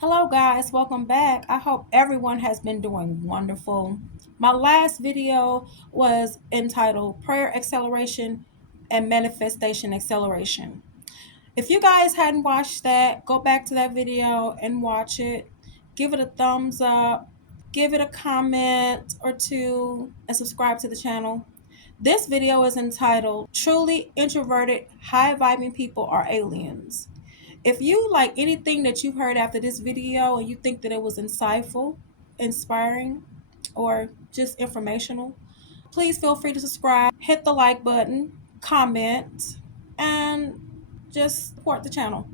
Hello, guys, welcome back. I hope everyone has been doing wonderful. My last video was entitled Prayer Acceleration and Manifestation Acceleration. If you guys hadn't watched that, go back to that video and watch it. Give it a thumbs up, give it a comment or two, and subscribe to the channel. This video is entitled Truly Introverted, High Vibing People Are Aliens. If you like anything that you heard after this video and you think that it was insightful, inspiring, or just informational, please feel free to subscribe, hit the like button, comment, and just support the channel.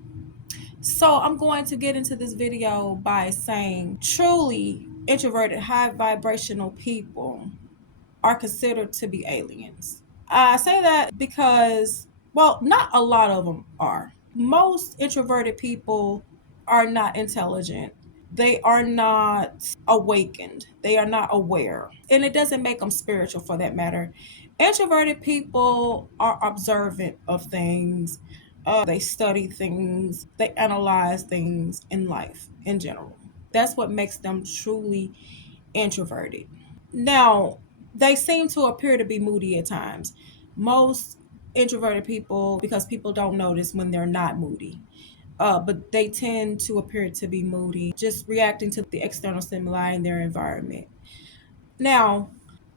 So I'm going to get into this video by saying truly introverted, high vibrational people are considered to be aliens. I say that because, well, not a lot of them are. Most introverted people are not intelligent. They are not awakened. They are not aware. And it doesn't make them spiritual for that matter. Introverted people are observant of things. They study things. They analyze things in life in general. That's what makes them truly introverted. Now, they seem to appear to be moody at times. Most introverted people, because people don't notice when they're not moody, but they tend to appear to be moody, just reacting to the external stimuli in their environment. Now,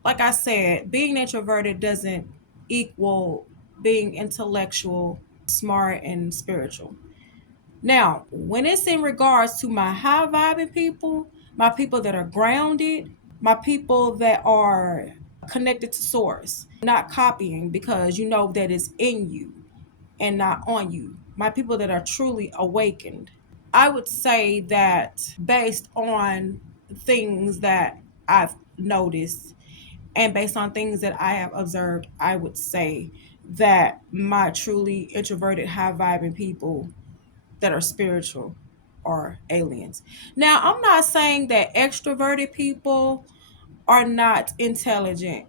like I said, being introverted doesn't equal being intellectual, smart, and spiritual. Now, when it's in regards to my high vibing people, my people that are grounded, my people that are connected to source, not copying because you know that it's in you and not on you, my people that are truly awakened, I would say that based on things that I've noticed and based on things that I have observed, I would say that my truly introverted, high vibing people that are spiritual are aliens. Now, I'm not saying that extroverted people are not intelligent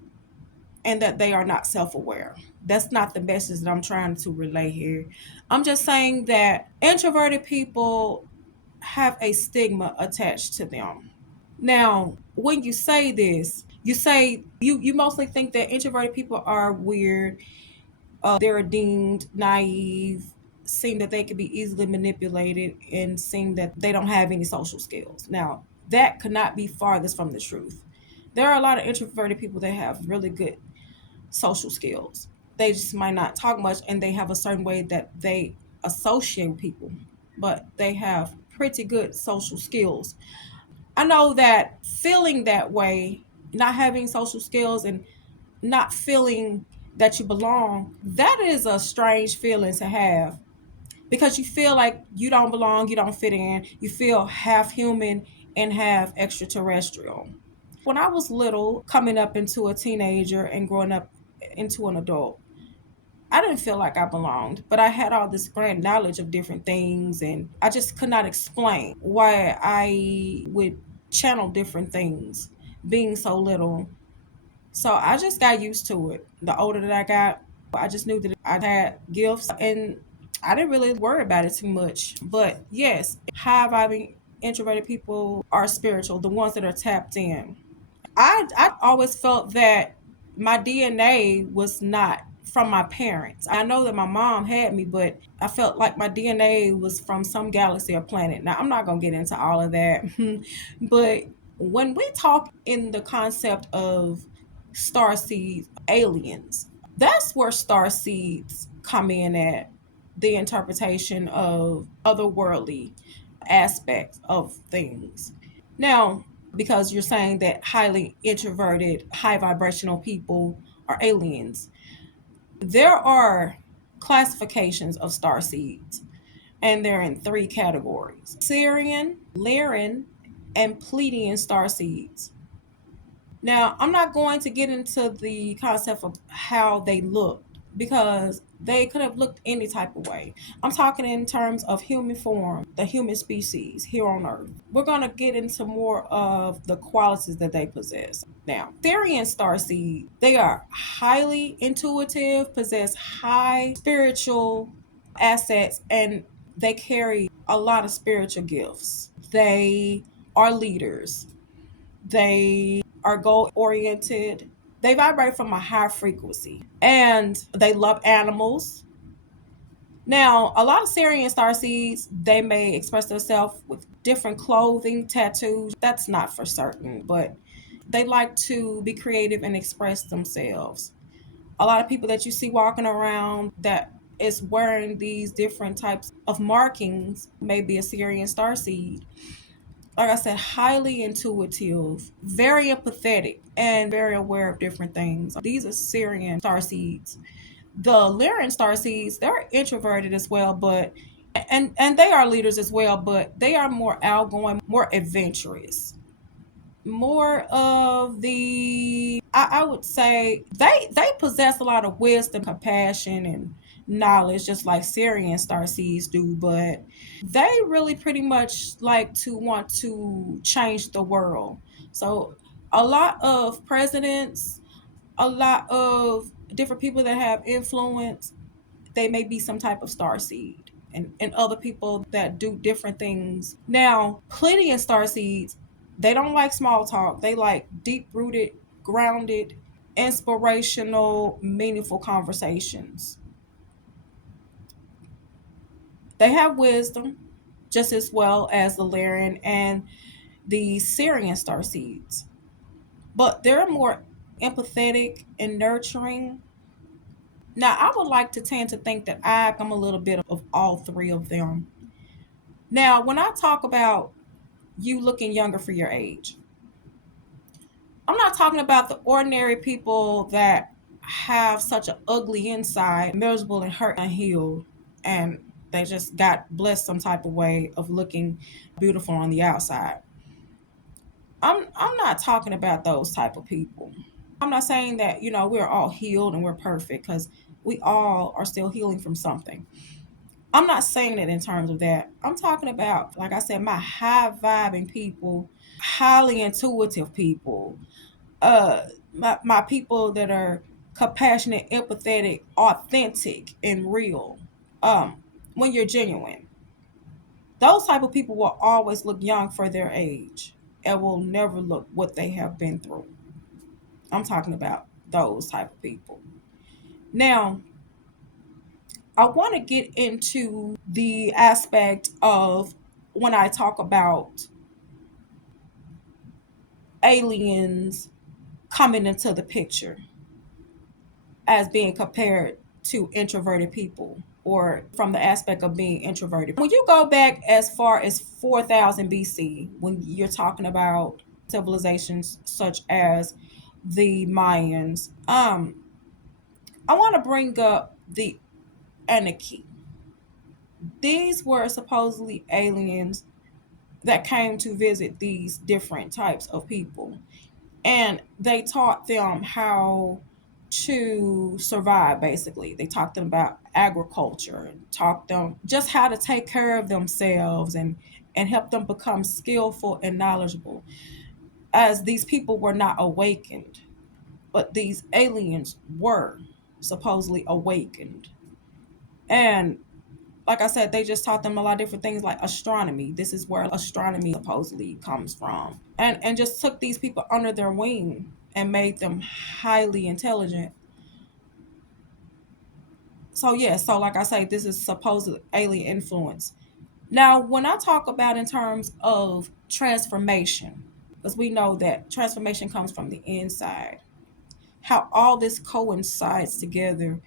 and that they are not self-aware. That's not the message that I'm trying to relay here. I'm just saying that introverted people have a stigma attached to them. Now, when you say this, you say you mostly think that introverted people are weird, they're deemed naive, seem that they can be easily manipulated, and seem that they don't have any social skills. Now, that could not be farthest from the truth. There are a lot of introverted people that have really good social skills. They just might not talk much and they have a certain way that they associate with people, but they have pretty good social skills. I know that feeling that way, not having social skills and not feeling that you belong, that is a strange feeling to have because you feel like you don't belong, you don't fit in, you feel half human and half extraterrestrial. When I was little, coming up into a teenager and growing up into an adult, I didn't feel like I belonged, but I had all this grand knowledge of different things, and I just could not explain why I would channel different things being so little. So I just got used to it. The older that I got, I just knew that I had gifts and I didn't really worry about it too much. But yes, high vibing introverted people are spiritual, the ones that are tapped in. I always felt that my DNA was not from my parents. I know that my mom had me, but I felt like my DNA was from some galaxy or planet. Now, I'm not going to get into all of that, but when we talk in the concept of star seeds, aliens, that's where star seeds come in at the interpretation of otherworldly aspects of things. Now, because you're saying that highly introverted, high vibrational people are aliens, there are classifications of star seeds, and they're in three categories: Syrian, Lyran, and Pleiadian star seeds. Now, I'm not going to get into the concept of how they looked because they could have looked any type of way. I'm talking in terms of human form, the human species here on Earth. We're going to get into more of the qualities that they possess. Now, Therian starseed, they are highly intuitive, possess high spiritual assets, and they carry a lot of spiritual gifts. They are leaders. They are goal oriented. They vibrate from a high frequency and they love animals. Now, a lot of Syrian starseeds, they may express themselves with different clothing, tattoos. That's not for certain, but they like to be creative and express themselves. A lot of people that you see walking around that is wearing these different types of markings may be a Syrian starseed. Like I said, highly intuitive, very empathetic, and very aware of different things. These are Syrian starseeds. The Lyran starseeds, they're introverted as well, but and they are leaders as well, but they are more outgoing, more adventurous, more of the I would say they possess a lot of wisdom, compassion, and knowledge, just like Syrian starseeds do, but they really pretty much like to want to change the world. So a lot of presidents, a lot of different people that have influence, they may be some type of star seed, and other people that do different things. Now, Pleiadian star seeds, they don't like small talk. They like deep rooted, grounded, inspirational, meaningful conversations. They have wisdom just as well as the Lyran and the Syrian star seeds, but they're more empathetic and nurturing. Now, I would like to tend to think that I'm a little bit of all three of them. Now, when I talk about you looking younger for your age, I'm not talking about the ordinary people that have such an ugly inside, miserable and hurt and healed, and they just got blessed some type of way of looking beautiful on the outside. I'm not talking about those type of people. I'm not saying that, we're all healed and we're perfect, because we all are still healing from something. I'm not saying it in terms of that. I'm talking about, like I said, my high vibing people, highly intuitive people, uh, my people that are compassionate, empathetic, authentic, and real. Um, when you're genuine, those type of people will always look young for their age and will never look what they have been through. I'm talking about those type of people. Now, I want to get into the aspect of when I talk about aliens coming into the picture as being compared to introverted people, or from the aspect of being introverted. When you go back as far as 4000 BC, when you're talking about civilizations such as the Mayans, I want to bring up the Anunnaki. These were supposedly aliens that came to visit these different types of people, and they taught them how to survive. Basically, they taught them about agriculture and taught them just how to take care of themselves, and help them become skillful and knowledgeable, as these people were not awakened, but these aliens were supposedly awakened. And like I said, they just taught them a lot of different things like astronomy. This is where astronomy supposedly comes from. And just took these people under their wing and made them highly intelligent. So yeah, so like I say, this is supposed alien influence. Now, when I talk about in terms of transformation, because we know that transformation comes from the inside, how all this coincides together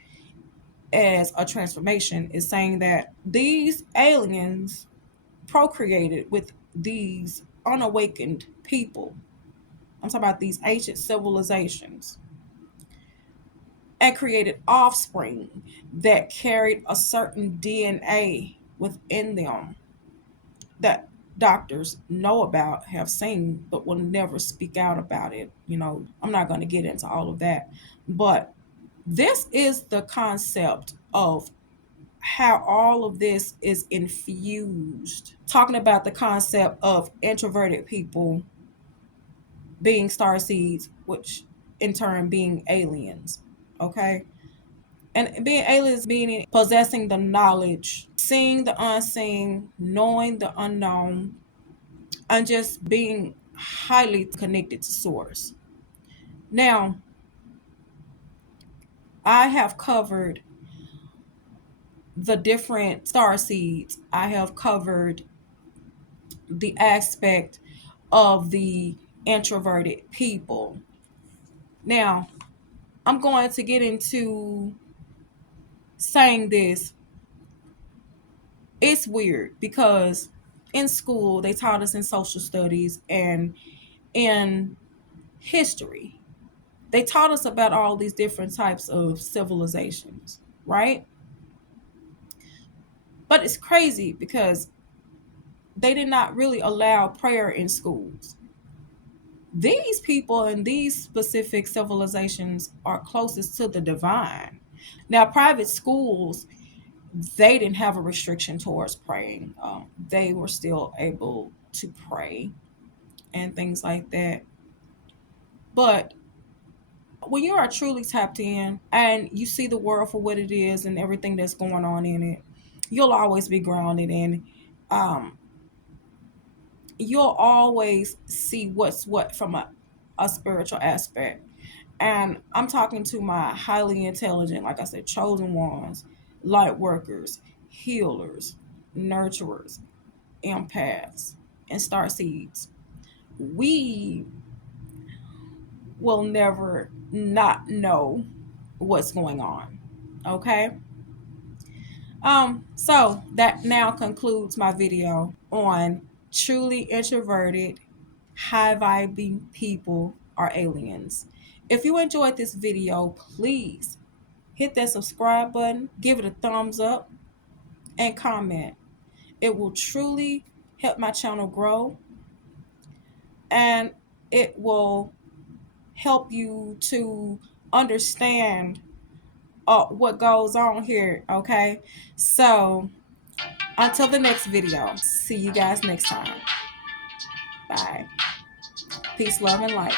as a transformation is saying that these aliens procreated with these unawakened people. I'm talking about these ancient civilizations, and created offspring that carried a certain DNA within them that doctors know about, have seen, but will never speak out about it. I'm not going to get into all of that. But this is the concept of how all of this is infused. Talking about the concept of introverted people being star seeds, which in turn being aliens. Okay. And being aliens meaning possessing the knowledge, seeing the unseen, knowing the unknown, and just being highly connected to source. Now, I have covered the different star seeds. I have covered the aspect of the introverted people. Now, I'm going to get into saying this. It's weird because in school they taught us in social studies and in history. They taught us about all these different types of civilizations, right? But it's crazy because they did not really allow prayer in schools. These people in these specific civilizations are closest to the divine. Now, private schools, they didn't have a restriction towards praying. They were still able to pray and things like that. But when you are truly tapped in and you see the world for what it is and everything that's going on in it, you'll always be grounded and um, you'll always see what's what from a spiritual aspect. And I'm talking to my highly intelligent, like I said, chosen ones, light workers, healers, nurturers, empaths, and star seeds. We will never not know what's going on. Okay? So that now concludes my video on truly introverted, high vibing people are aliens. If you enjoyed this video, please hit that subscribe button, give it a thumbs up, and comment. It will truly help my channel grow and it will help you to understand what goes on here. Okay, so until the next video, see you guys next time. Bye. Peace, love, and light.